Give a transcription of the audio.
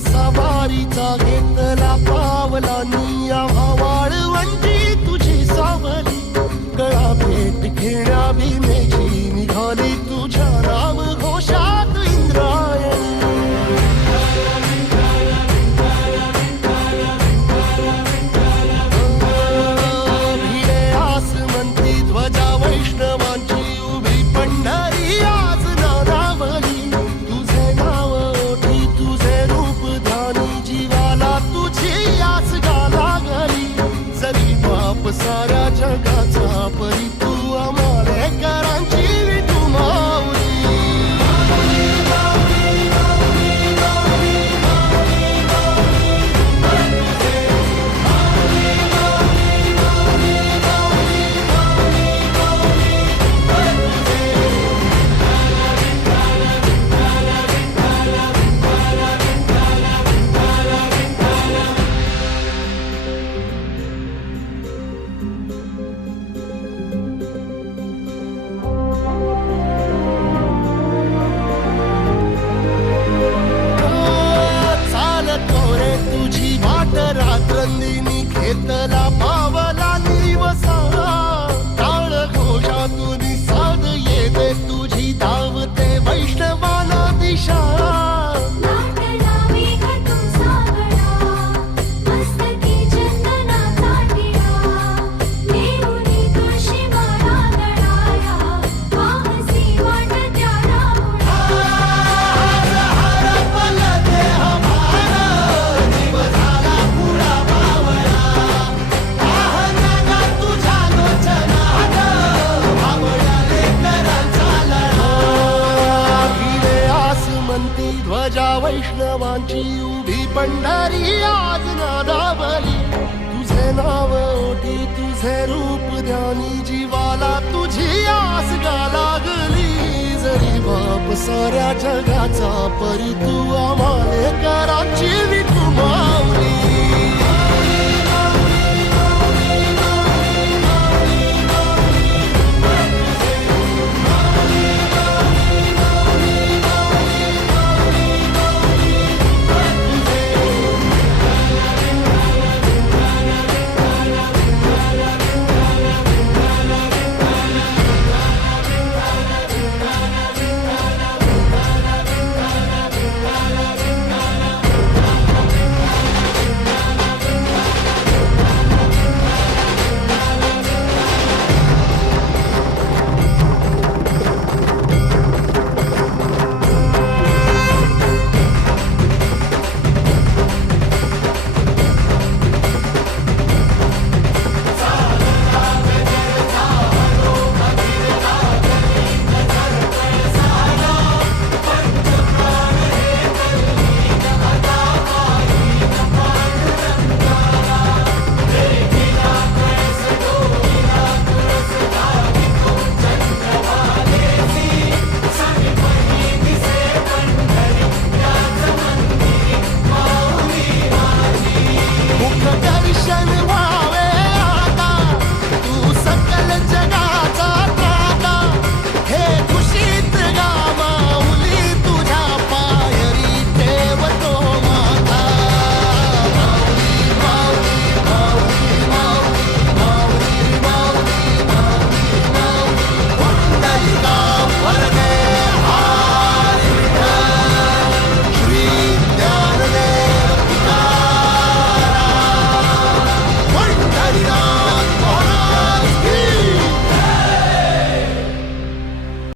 सवारीचा घेतला पावला निया वाळवंटी तुझी सावली गळा भेट घेण्या भीमेची निघाली तुझ्या नाम घोषात इंद्रायणी भिडे आसमंती ध्वजा वैष्णवांची उभी पंढरी आज नानावली तुझे नाव ओठी तुझे रूप ध्यानी जीवाला तुझी आस गाला गली जरी बाप साऱ्या जगाचा परी तू आमालेकरांची विठू माऊली रात्रंदिनी घेतला पावला निवसा टाळ घोषातून साध येते तुझी धावते वैष्णवाला दिशा ध्वजा वैष्णवांची उभी पंढरी आज नादावली तुझे नाव ओठी तुझे रूप ध्यानी जीवाला तुझी आस गाला गली जरी बाप साऱ्या जगाचा परी तू आमालेकरांची विठू